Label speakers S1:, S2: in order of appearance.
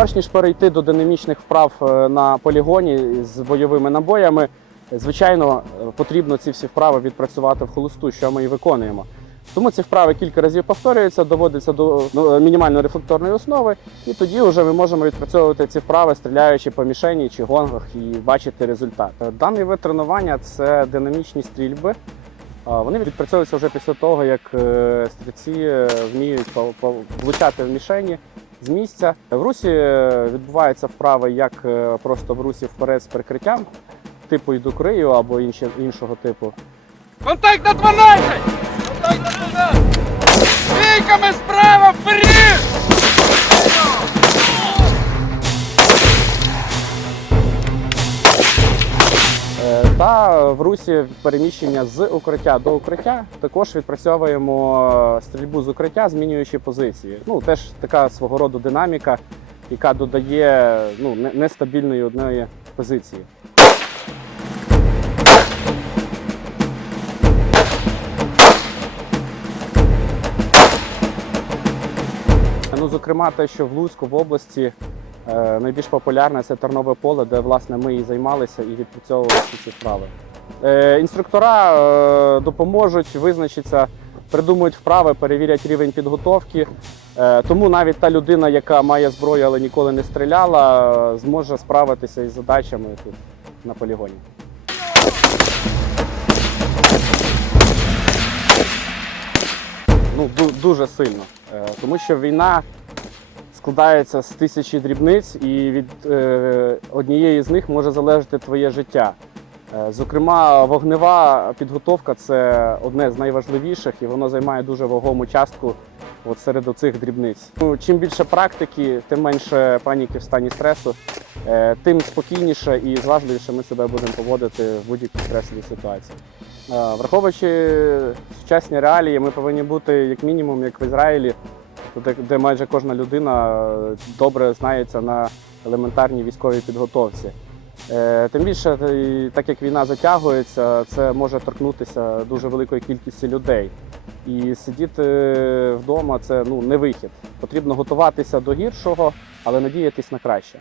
S1: Перш ніж перейти до динамічних вправ е, на полігоні з бойовими набоями, звичайно, е, потрібно ці всі вправи відпрацювати в холосту, що ми і виконуємо. Тому ці вправи кілька разів повторюються, доводиться до ну, мінімальної рефлекторної основи, і тоді вже ми можемо відпрацьовувати ці вправи, стріляючи по мішені чи гонгах і бачити результат. Е, Даний вид тренування це динамічні стрільби. Вони відпрацьовуються вже після того, як е, стрільці е, вміють влучати в мішені з місця. В русі відбувається відбуваються вправи як е, просто в русі вперед з прикриттям, типу йду крию або інші, іншого типу.
S2: Контакт на 12! Контакт на 12! Бійками
S1: Та в русі переміщення з укриття до укриття також відпрацьовуємо е, стрільбу з укриття, змінюючи позиції. Ну теж така свого роду динаміка, яка додає ну, нестабільної одної позиції. Ну, зокрема, те, що в Луцьку в області найбільш популярне це Тернове поле, де власне ми і займалися і відпрацьовували всі ці вправи. Е, інструктора е, допоможуть, визначаться, придумують вправи, перевірять рівень підготовки. Е, тому навіть та людина, яка має зброю, але ніколи не стріляла, е, зможе справитися із задачами тут на полігоні. Ну, дуже сильно. Е, тому що війна складається з тисячі дрібниць, і від е, однієї з них може залежати твоє життя. Е, Зокрема, вогнева підготовка це одне з найважливіших, і воно займає дуже вагому частку от серед оцих дрібниць. Ну, чим більше практики, тим менше паніки в стані стресу, е, тим спокійніше і зважливіше ми себе будемо поводити в будь-якій стресовій ситуації. Е, Враховуючи сучасні реалії, ми повинні бути як мінімум, як в Ізраїлі, де, майже кожна людина е, добре знається на елементарній військовій підготовці. Е, Тим більше, е, так як війна затягується, це може торкнутися дуже великої кількості людей. І сидіти вдома це ну, не вихід. Потрібно готуватися до гіршого, але надіятись на краще.